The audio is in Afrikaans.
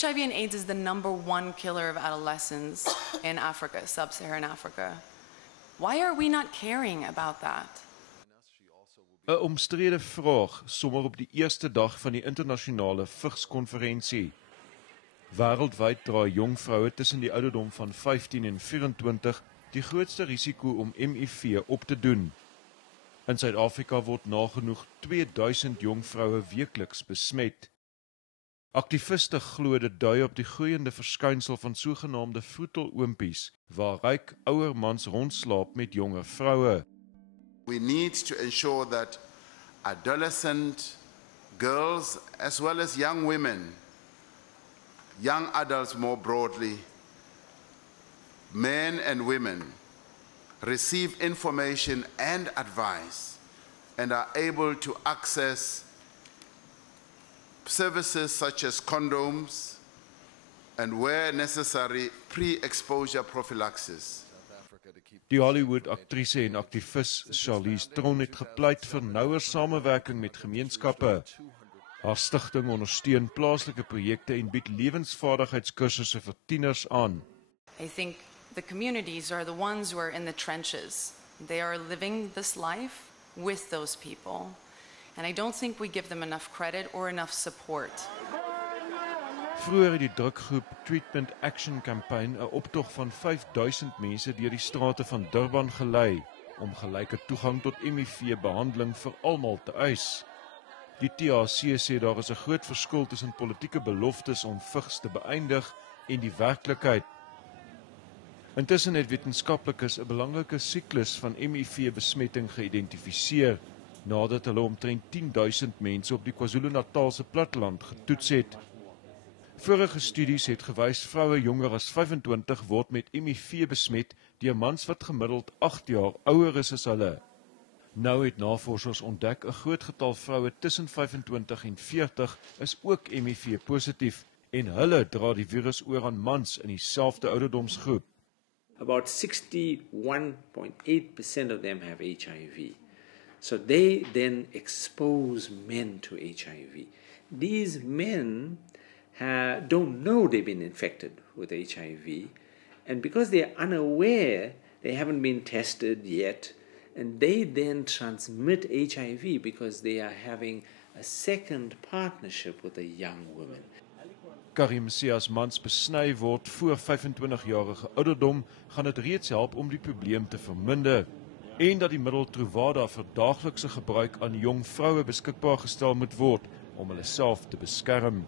HIV and AIDS is the #1 killer of adolescents in Africa, sub-Saharan Africa. Why are we not caring about that? 'n omstrede vraag sommer op die eerste dag van die internasionale vigskonferensie. Wêreldwyd dra jong vroue tussen die ouderdom van 15 en 24 die grootste risiko om HIV op te doen. In Suid-Afrika word nagenoeg 2000 jong vroue weekliks besmet. Aktiviste glo dit dui op die groeiende verskynsel van sogenaamde vroeteloompies, waar ryk ouer mans rondslaap met jonger vroue. We need to ensure that adolescent girls as well as young women, young adults more broadly, men and women, receive information and advice and are able to access services such as condoms and, where necessary, pre-exposure prophylaxis. Die Hollywood-aktrise en aktivis Charlize Theron het gepleit vir nouer samewerking met gemeenskappe. Haar stigting ondersteun plaaslike projekte en bied lewensvaardigheidskursusse vir tieners aan. I think the communities are the ones who are in the trenches. They are living this life with those people. And I don't think we give them enough credit or enough support. Vroeger het die drukgroep Treatment Action Campaign 'n optog van 5000 mense deur die strate van Durban gelei om gelyke toegang tot HIV-behandeling vir almal te eis. Die THC sê daar is 'n groot verskil tussen politieke beloftes om vigs te beëindig en die werklikheid. Intussen het wetenskaplikes 'n belangrike siklus van HIV-besmetting geïdentifiseer, nadat hulle omtrent 10,000 mense op die KwaZulu-Natalse platteland getoets het. Vorige studies het gewys vroue jonger as 25 word met HIV besmet deur mans wat gemiddeld 8 jaar ouer is as hulle. Nou het navorsers ontdek 'n groot getal vroue tussen 25 en 40 is ook HIV positief en hulle dra die virus oor aan mans in dieselfde ouderdomsgroep. About 61.8% of them have HIV. So they then expose men to HIV. These men don't know they've been infected with HIV, and because they are unaware, they haven't been tested yet, and they then transmit HIV because they are having a second partnership with a young woman. Karim sê as mans besny word voor 25-jarige ouderdom, gaan dit reeds help om die probleem te verminder, en dat die middel Truvada vir daaglikse gebruik aan jong vroue beskikbaar gestel moet word om hulle self te beskerm.